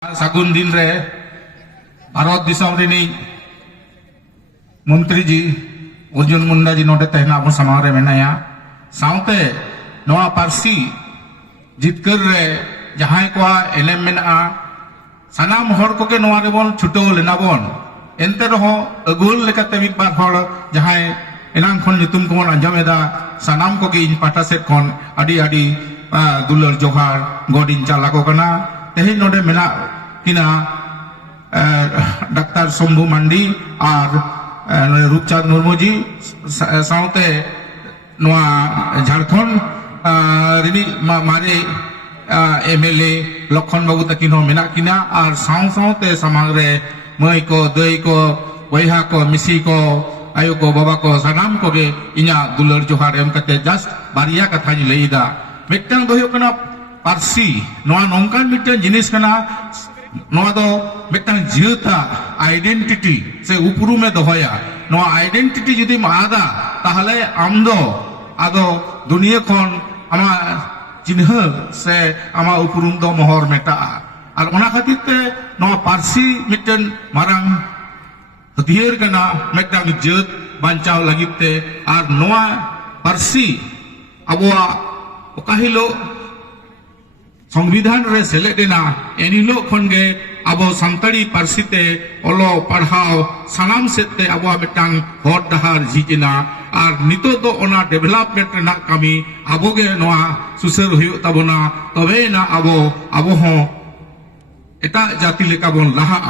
सागुन दिन रे भारत दिसम रिनी मंत्री जी अर्जुन मुंडा जी नोडे तहना अब समारोह रे मेनाया साउते नोआ पारसी जितकर रे जहां को एनेम मेना सनाम हर को के नोआ रे बोन छुटो लेना बोन एंते रहो अगुल लेकाते मिद बार हर जहां एनांग खन नितुम को अंजमेदा सनाम को के इन पाटा से कोन आदि आदि दुलर जोहार गोडिन चालाको कना तेही नोडे मेना किना डॉक्टर शंभु मांडी और रूपचांद मुर्मू जी साउते नोआ झारखंड रिनी मारे एमएलए लखन बाबू तकिन हो मेना किना और साउते समाज रे मई को दई को बहा को मिसी को आयो को बाबा को सनाम को गे इना दुलर जोहार एम कते जस्ट बारिया कथा नि लईदा मिटन दो कना पारसी नोआ नोंकान मिटन जिनिस कना नोआ दो मिटन जीता आइडेंटिटी से उपरू में दोहया नोआ आइडेंटिटी जुदी मादा ताहले आम दो आदो दुनिया खन आमा चिन्ह से आमा उपरूम दो मोहर मेटा और ओना खातिर ते नोआ पारसी मिटन मारांग हथियार कना मिटन जत बांचाव लगित ते और नोआ पारसी अबोआ ओकाहिलो संविधान रे सेलेदेना एनिलो खनगे अब संताड़ी पारसीते ओलो पढ़ाओ सनाम सेते अब मिटांग हर डहार झिजना और नितो दो ओना डेवलपमेंट ना कमी अबोगे नोआ सुसर हुयो तबोना तबे ना अबो हो एटा जाति लेका बोन लहा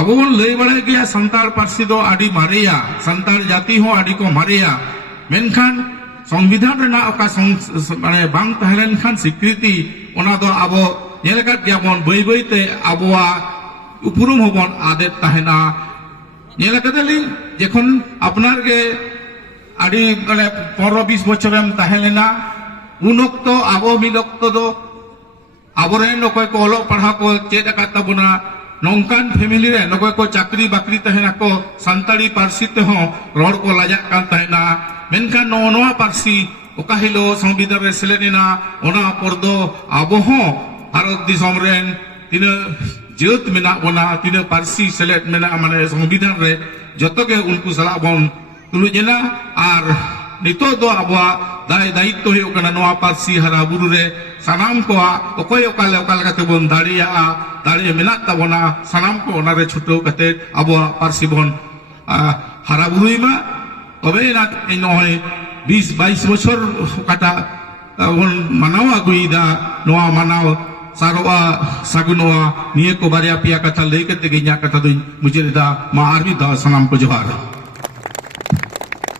अबो बोन लई बड़े गया संताल पारसी दो आदि मारेया संताल जाति हो आदि को मारेया मेनखान संविधान रेना ओका माने बांग तहलेन खान स्वीकृति ओना दो आबो नेलकात गयाबन बई बईते आबोआ उपरुम होबन आदेत तहना नेलकातलिन जेखन आपनार गे आदि माने 15-20 बछरम तहलेना उन ओक्तो आबो मिद ओक्तो दो आबोरेन नोकय को ओलो पढ़ा को चेद आकात ताबोना नौकान फैमिली रे नोकय को चाकरी बाकरी तहना को संताड़ी पारसी ते हो रोड को लाजा कान तहना मेनखान नोआ पारसी ओकाहिलो संविधान रे सेलेदेना ओना परदो आबो हो भारत दिसम रेन तिना जत मेना बोना तिना पारसी सेलेद मेना माने संविधान रे जतो के उनको सला बोन तुलुजेना और नितो दो आबोआ दायित्व हो कना नोआ पारसी हरा बुरु रे सनाम को ओकय ओकाले ओकालकाते बोन दाड़िया दाड़िया मेना ताबोना सनाम को ओना रे छुटो कते आबोआ पारसी बोन हरा बुरुइमा तबे ना नय 20-22 बछर काटा मानाव आगुईदा नोआ मानाव सारोआ सागुनोआ निये को बारिया पिया कथा लई कते गे इᱧᱟᱜ कथा दुई मुझे दा मा आरबी दा सनाम को जोहार।